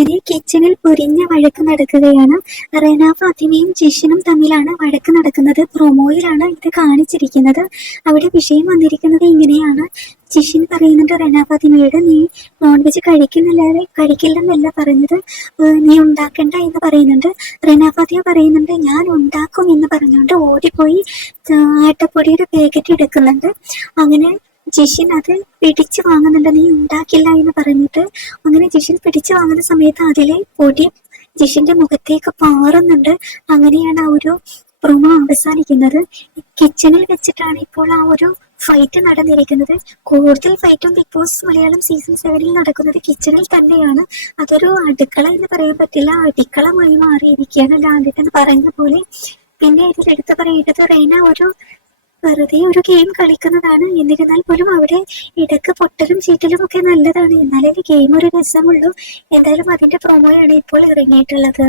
അങ്ങനെ കിച്ചണിൽ പൊരിഞ്ഞ വഴക്ക് നടക്കുകയാണ്. റെന ഫാത്തിമയും ജിഷിനും തമ്മിലാണ് വഴക്ക് നടക്കുന്നത്. പ്രൊമോയിലാണ് ഇത് കാണിച്ചിരിക്കുന്നത്. അവിടെ വിഷയം വന്നിരിക്കുന്നത് ഇങ്ങനെയാണ്. ജിഷിൻ പറയുന്നുണ്ട് റെന ഫാത്തിമയോട് നീ നോൺ വെജ് കഴിക്കുന്നില്ല കഴിക്കില്ലെന്നല്ല പറഞ്ഞത്. നീ ഉണ്ടാക്കണ്ട എന്ന് പറയുന്നുണ്ട്. റെന ഫാത്തിമ പറയുന്നുണ്ട് ഞാൻ ഉണ്ടാക്കും എന്ന് പറഞ്ഞുകൊണ്ട് ഓടിപ്പോയി ആട്ടപ്പൊടിയുടെ പാക്കറ്റ് എടുക്കുന്നുണ്ട്. അങ്ങനെ ജിഷിൻ അത് പിടിച്ചു വാങ്ങുന്നുണ്ട്. നീ ഉണ്ടാക്കില്ല എന്ന് പറഞ്ഞിട്ട് അങ്ങനെ ജിഷിൻ പിടിച്ചു വാങ്ങുന്ന സമയത്ത് അതിലെ പൊടി ജിഷിന്റെ മുഖത്തേക്ക് പാറുന്നുണ്ട്. അങ്ങനെയാണ് ആ ഒരു പ്രൊമോ അവസാനിക്കുന്നത്. കിച്ചണിൽ വെച്ചിട്ടാണ് ഇപ്പോൾ ആ ഒരു ഫൈറ്റ് നടന്നിരിക്കുന്നത്. കൂടുതൽ ഫൈറ്റും ബിഗ് ബോസ് മലയാളം സീസൺ സെവനിൽ നടക്കുന്നത് കിച്ചണിൽ തന്നെയാണ്. അതൊരു അടുക്കള എന്ന് പറയാൻ പറ്റില്ല. അടുക്കളമായി മാറിയിരിക്കുകയാണ് ലാലിട്ടൻ പറഞ്ഞ പോലെ. പിന്നെ ഇതിൽ എടുത്തു പറയേണ്ടത് റെയ്ന ഒരു വെറുതെ ഒരു ഗെയിം കളിക്കുന്നതാണ്. എന്നിരുന്നാൽ പോലും അവിടെ ഇടയ്ക്ക് പൊട്ടലും ചീറ്റലും ഒക്കെ നല്ലതാണ്. എന്നാലേ ഗെയിം ഒരു രസമുള്ളൂ. എന്തായാലും അതിന്റെ പ്രൊമോയാണ് ഇപ്പോൾ ഇറങ്ങിയിട്ടുള്ളത്.